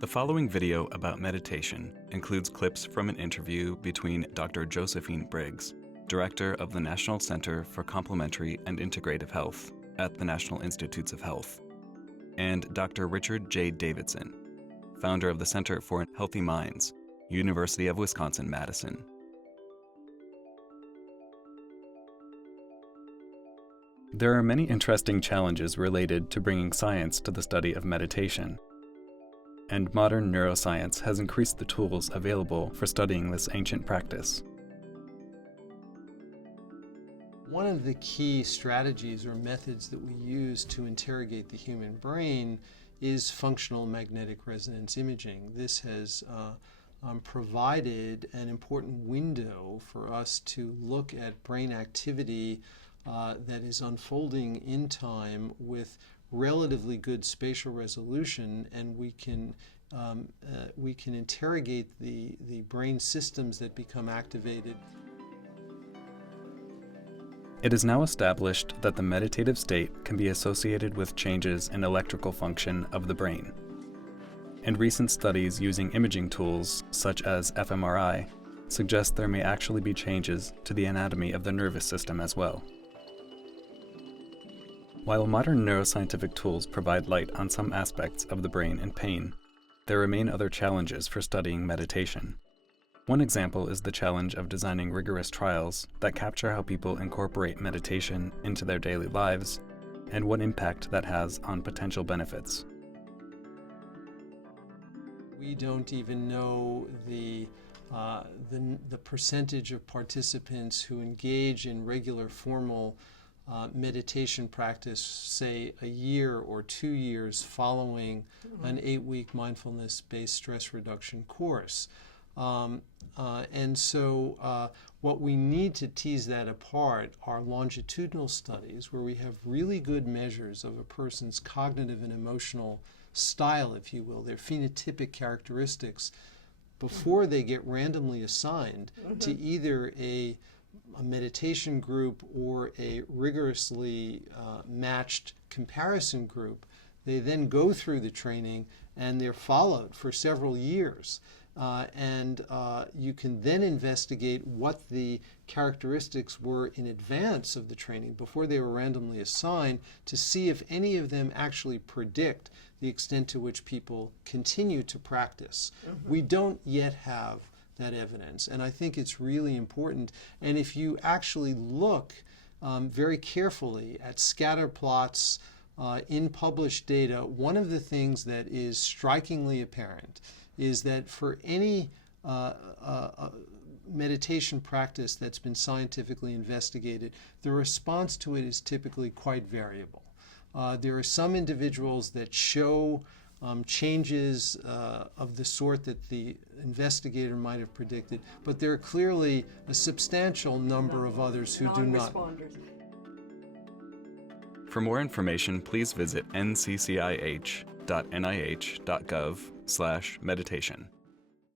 The following video about meditation includes clips from an interview between Dr. Josephine Briggs, Director of the National Center for Complementary and Integrative Health at the National Institutes of Health, and Dr. Richard J. Davidson, founder of the Center for Healthy Minds, University of Wisconsin-Madison. There are many interesting challenges related to bringing science to the study of meditation, and modern neuroscience has increased the tools available for studying this ancient practice. One of the key strategies or methods that we use to interrogate the human brain is functional magnetic resonance imaging. This has provided an important window for us to look at brain activity that is unfolding in time with relatively good spatial resolution, and we can interrogate the brain systems that become activated. It is now established that the meditative state can be associated with changes in electrical function of the brain. And recent studies using imaging tools, such as fMRI, suggest there may actually be changes to the anatomy of the nervous system as well. While modern neuroscientific tools provide light on some aspects of the brain and pain, there remain other challenges for studying meditation. One example is the challenge of designing rigorous trials that capture how people incorporate meditation into their daily lives and what impact that has on potential benefits. We don't even know the percentage of participants who engage in regular formal meditation practice, say a year or 2 years following an 8-week mindfulness-based stress reduction course. And so what we need to tease that apart are longitudinal studies where we have really good measures of a person's cognitive and emotional style, if you will, their phenotypic characteristics, before they get randomly assigned to either a meditation group or a rigorously matched comparison group. They then go through the training and they're followed for several years. And you can then investigate what the characteristics were in advance of the training, before they were randomly assigned, to see if any of them actually predict the extent to which people continue to practice. We don't yet have that evidence, and I think it's really important. And if you actually look very carefully at scatter plots in published data, one of the things that is strikingly apparent is that for any meditation practice that's been scientifically investigated, the response to it is typically quite variable. There are some individuals that show changes of the sort that the investigator might have predicted, but there are clearly a substantial number of others who do not. For more information, please visit nccih.nih.gov/meditation.